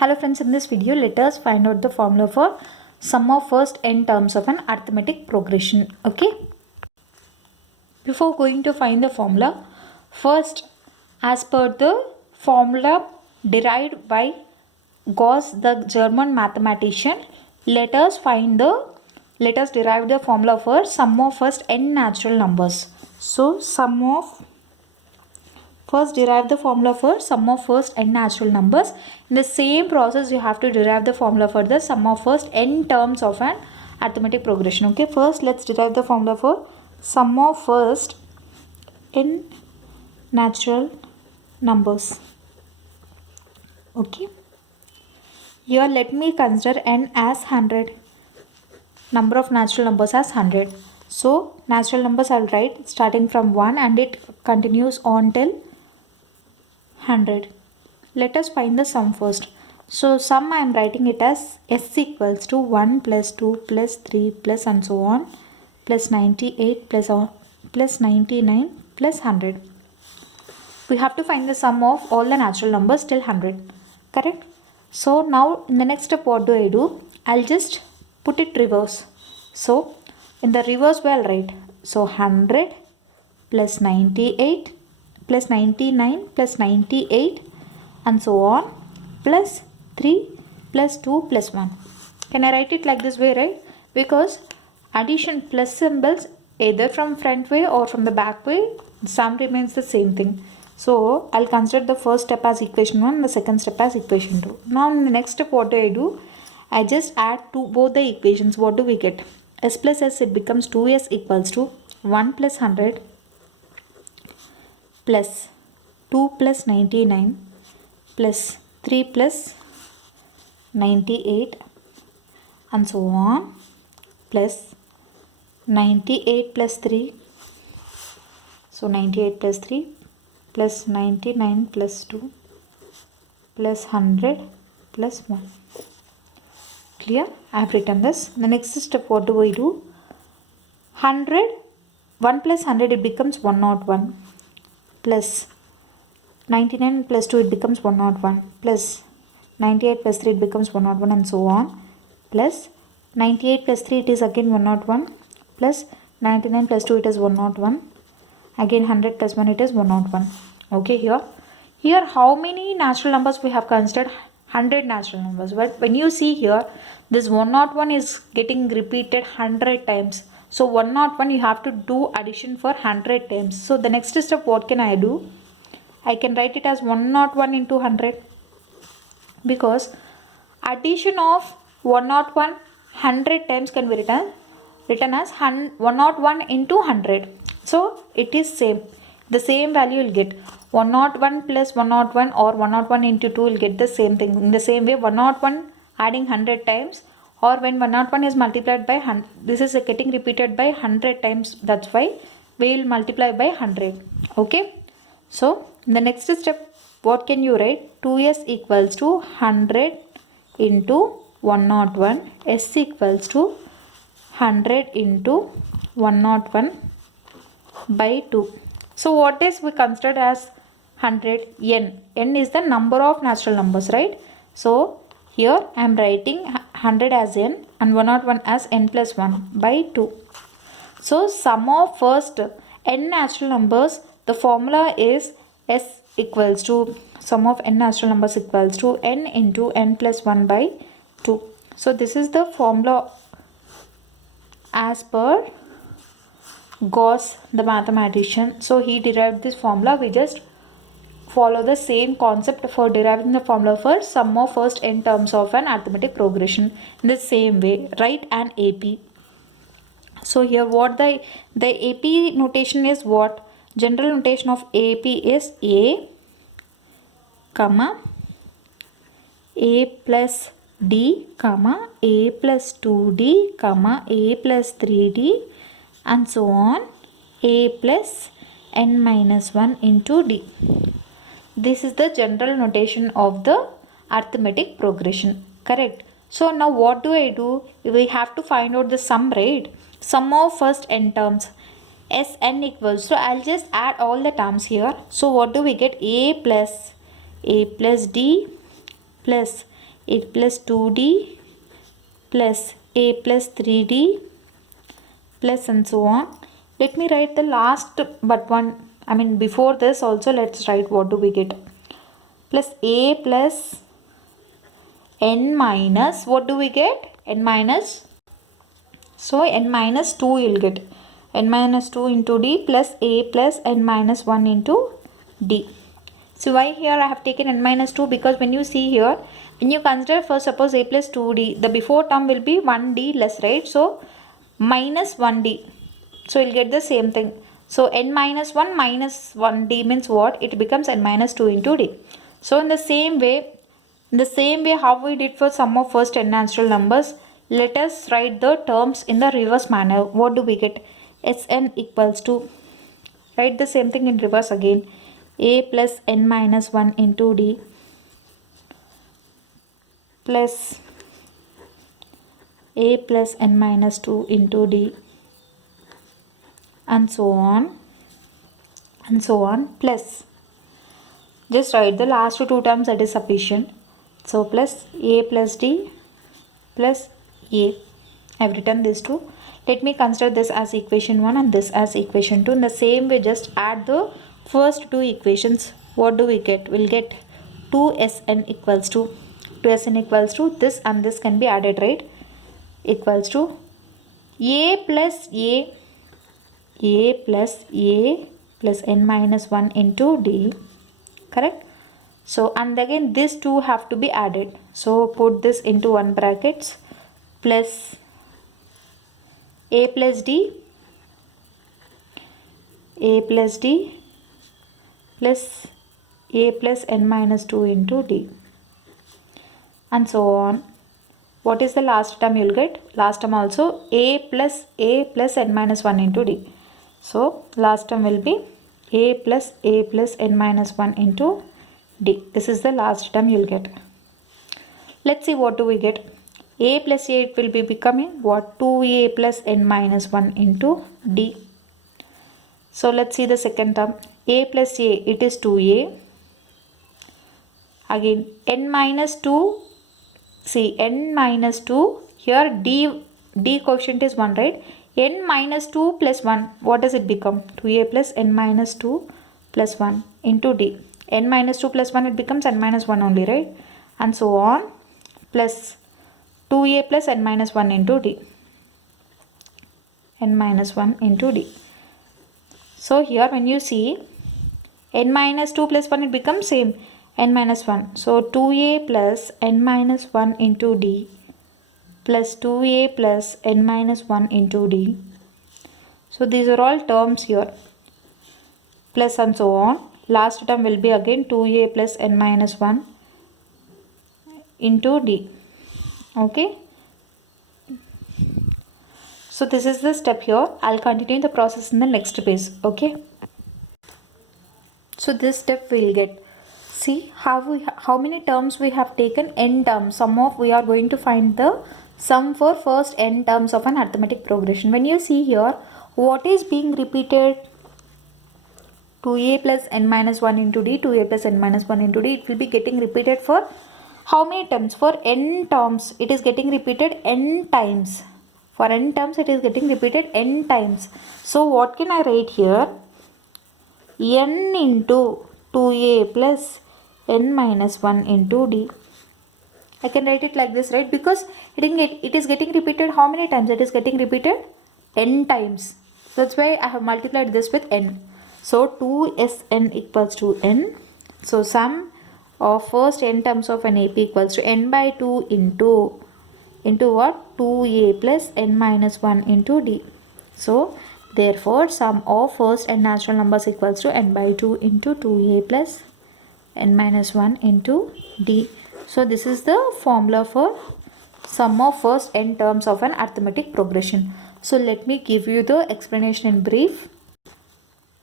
Hello friends, in this video let us find out the formula for sum of first n terms of an arithmetic progression. Okay. Before going to find the formula, first as per the formula derived by Gauss, the German mathematician, let us derive the formula for sum of first n natural numbers. So first derive the formula for sum of first n natural numbers. In the same process, you have to derive the formula for the sum of first n terms of an arithmetic progression. Okay, first let's derive the formula for sum of first n natural numbers. Okay, here let me consider n as 100, number of natural numbers as 100. So natural numbers I'll write starting from 1 and it continues on till 100. Let us find the sum first. So sum I am writing it as s equals to 1 plus 2 plus 3 plus and so on plus 98 plus 99 plus 100. We have to find the sum of all the natural numbers till 100. Correct? So now in the next step what do? I'll just put it reverse. So in the reverse way I'll write. So 100 plus 98 plus 99 plus 98 and so on plus 3 plus 2 plus 1. Can I write it like this way, right? Because addition plus symbols either from front way or from the back way, sum remains the same thing. So I'll consider the first step as equation 1 and the second step as equation 2. Now in the next step what do? I just add to both the equations. What do we get? S plus S, it becomes 2s equals to 1 plus 100 plus 2 plus 99 plus 3 plus 98 and so on plus 98 plus 3. So 98 plus 3 plus 99 plus 2 plus 100 plus 1. Clear? I have written this. The next step what do? 100, 1 plus 100 it becomes 101 plus 99 plus 2 it becomes 101 plus 98 plus 3 it becomes 101 and so on plus 98 plus 3 it is again 101 plus 99 plus 2 it is 101 again 100 plus 1 it is 101. Okay, here how many natural numbers we have considered? 100 natural numbers. But when you see here, this 101 is getting repeated 100 times. So 101 you have to do addition for 100 times. So the next step what can I do? I can write it as 101 into 100 because addition of 101 100 times can be written as 101 into 100. So it is same. The same value will get 101 plus 101 or 101 into 2 will get the same thing. In the same way 101 adding 100 times or when 101 is multiplied by 100, this is getting repeated by 100 times. That's why we will multiply by 100. Okay. So in the next step what can you write? 2s equals to 100 into 101. S equals to 100 into 101 by 2. So what is we considered as 100? N. N is the number of natural numbers, right? So here I am writing 100 as n and 101 as n plus 1 by 2. So sum of first n natural numbers, the formula is S equals to sum of n natural numbers equals to n into n plus 1 by 2. So this is the formula as per Gauss, the mathematician. So he derived this formula. We just follow the same concept for deriving the formula for sum of first n terms of an arithmetic progression in the same way. Write an AP. So here what the AP notation is what? General notation of AP is A, comma, A plus D, comma, A plus 2D, comma, A plus 3D and so on, A plus n minus 1 into D. This is the general notation of the arithmetic progression. Correct? So now what do? We have to find out the sum, right? Sum of first n terms. Sn equals, so I'll just add all the terms here. So what do we get? A plus D plus 8 plus 2d plus a plus 3d plus and so on. Let me write the last but one, before this also let's write what do we get. Plus a plus n minus, what do we get? N minus, so n minus 2 you'll get. N minus 2 into d plus a plus n minus 1 into d. So why here I have taken n minus 2? Because when you see here, when you consider first suppose a plus 2d, the before term will be 1d less, right? So minus 1d. So you'll get the same thing. So n minus 1 minus 1d means what? It becomes n minus 2 into d. So in the same way how we did for sum of first n natural numbers, let us write the terms in the reverse manner. What do we get? Sn equals to, write the same thing in reverse again. A plus n minus 1 into d plus a plus n minus 2 into d and so on plus, just write the last two terms, that is sufficient. So plus a plus d plus a. I have written these two. Let me consider this as equation 1 and this as equation 2. In the same way, just add the first two equations. What do we get? We'll get 2Sn equals to this and this can be added, right? Equals to a plus n minus 1 into d, correct? So and again these two have to be added. So put this into one brackets plus a plus d plus a plus n minus 2 into d and so on. What is the last term you'll get? Last term also a plus n minus 1 into d. So last term will be a plus n minus 1 into d. This is the last term you'll get. Let's see what do we get. A plus a, it will be becoming what? 2a plus n minus 1 into d. So let's see the second term. A plus a, it is 2a. Again n minus 2, see n minus 2, here d quotient is 1, right? N minus 2 plus 1, what does it become? 2a plus n minus 2 plus 1 into d. N minus 2 plus 1, it becomes n minus 1 only, right? And so on, plus 2a plus n minus 1 into d. N minus 1 into d. So here when you see n minus 2 plus 1, it becomes same, n minus 1. So 2a plus n minus 1 into d plus 2a plus n minus 1 into d. So these are all terms here. Plus and so on. Last term will be again 2a plus n minus 1 into d. Okay. So this is the step here. I'll continue the process in the next page. Okay. So this step we'll get. See how many terms we have taken? N terms. Sum of, we are going to find the sum for first n terms of an arithmetic progression. When you see here, what is being repeated? 2a plus n minus 1 into d, 2a plus n minus 1 into d. It will be getting repeated for how many terms? For n terms, it is getting repeated n times. For n terms, it is getting repeated n times. So what can I write here? N into 2a plus n minus 1 into d. I can write it like this, right? Because it is getting repeated how many times? It is getting repeated n times. So that's why I have multiplied this with n. So 2Sn equals to n. So sum of first n terms of an AP equals to n by 2 into what? 2a plus n minus 1 into d. So therefore sum of first n natural numbers equals to n by 2 into 2a plus n minus 1 into d. So this is the formula for sum of first n terms of an arithmetic progression. So let me give you the explanation in brief.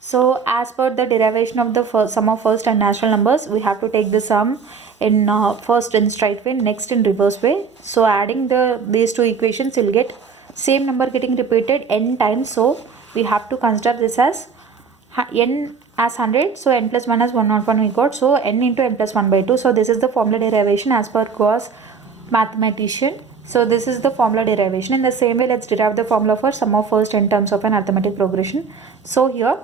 So as per the derivation of the sum of first and natural numbers, we have to take the sum in first in straight way, next in reverse way. So adding these two equations, you'll get same number getting repeated n times. So we have to consider this as n as 100, so n plus 1 as 101 we got, so n into n plus 1 by 2. So this is the formula derivation as per Gauss mathematician. So this is the formula derivation. In the same way, let's derive the formula for sum of first n terms of an arithmetic progression. So here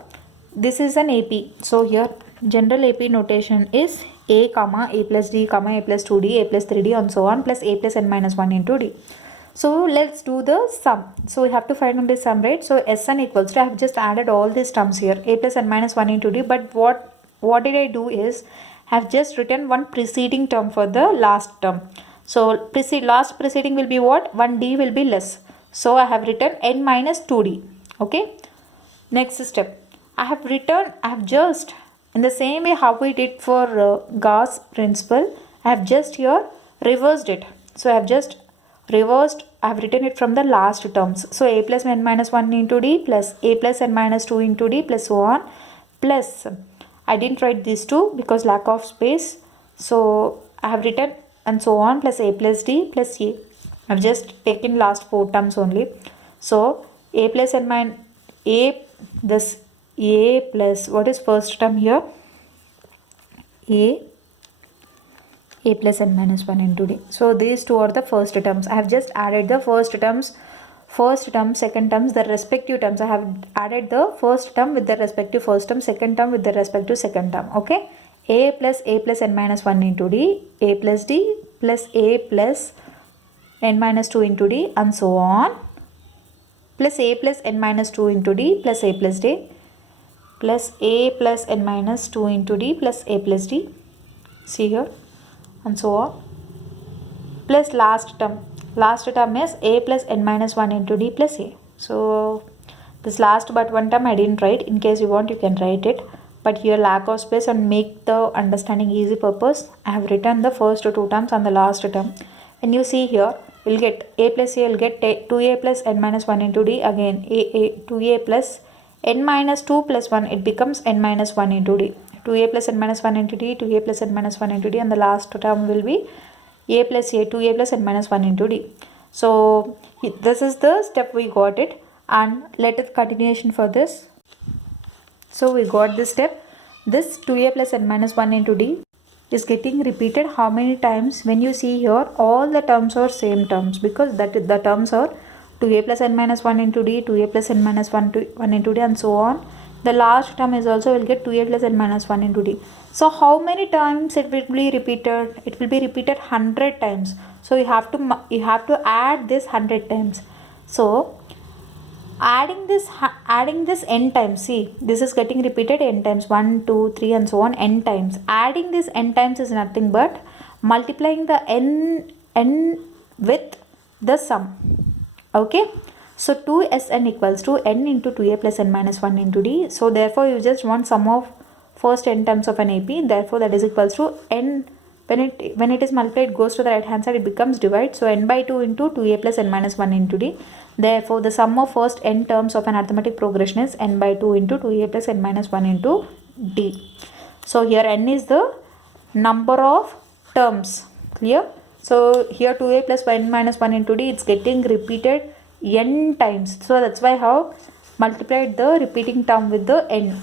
this is an AP. So here general AP notation is a comma a plus d comma a plus 2d a plus 3d and so on plus a plus n minus 1 into d. So let's do the sum. So we have to find out the sum, right? So Sn equals to, I have just added all these terms here, a plus n minus 1 into d, but what did I do is I have just written one preceding term for the last term. So last preceding will be what? 1d will be less. So I have written n minus 2d. Okay. Next step. I have just, in the same way how we did for Gauss principle, I have just here reversed it. So I have just reversed, I have written it from the last terms. So a plus n minus 1 into d plus a plus n minus 2 into d plus so on, plus I didn't write these two because lack of space. So I have written and so on plus a plus d plus a. I have just taken last 4 terms only. So a plus n minus a, this a plus, what is first term here? A plus n minus 1 into d. So these two are the first terms. I have just added the first term, second terms, the respective terms. I have added the first term with the respective first term, second term with the respective second term. Okay. A plus n minus 1 into d, a plus d plus a plus n minus 2 into d and so on, plus a plus n minus 2 into d plus a plus d plus a plus n minus 2 into d plus a plus d. See here. And so on, plus last term is a plus n minus 1 into d plus a. So this last but one term I didn't write. In case you want, you can write it, but here lack of space and make the understanding easy purpose, I have written the first 2 terms and the last term. When you see here, you'll get a plus a, will get 2a plus n minus 1 into d, again a 2a plus n minus 2 plus 1, it becomes n minus 1 into d. 2a plus n minus 1 into d, 2a plus n minus 1 into d, and the last term will be a plus a, 2a plus n minus 1 into d. So this is the step we got it, and let it continuation for this. So we got this step. This 2a plus n minus 1 into d is getting repeated how many times? When you see here, all the terms are same terms, because the terms are 2a plus n minus 1 into d, 2a plus n minus 1 into d and so on. The last term is also will get 2a plus n minus 1 into d. So how many times it will be repeated? It will be repeated 100 times. So you have to add this 100 times. So adding this n times, see, this is getting repeated n times, 1 2 3 and so on, n times. Adding this n times is nothing but multiplying the n with the sum. Okay. So 2Sn equals to n into 2a plus n minus 1 into d. So therefore you just want sum of first n terms of an AP. Therefore that is equals to n, when it is multiplied, it goes to the right hand side, it becomes divide. So n by 2 into 2a plus n minus 1 into d. Therefore the sum of first n terms of an arithmetic progression is n by 2 into 2a plus n minus 1 into d. So here n is the number of terms. Clear? So here 2a plus n minus 1 into d, it's getting repeated n times. So that's why I have multiplied the repeating term with the n.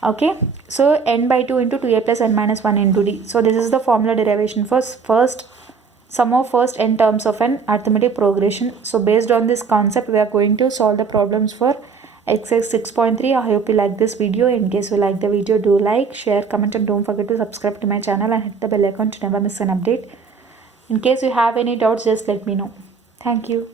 Okay. So n by 2 into 2a plus n minus 1 into d. So this is the formula derivation for first sum of first n terms of an arithmetic progression. So based on this concept, we are going to solve the problems for exercise 6.3. I hope you like this video. In case you like the video, do like, share, comment, and don't forget to subscribe to my channel and hit the bell icon to never miss an update. In case you have any doubts, just let me know. Thank you.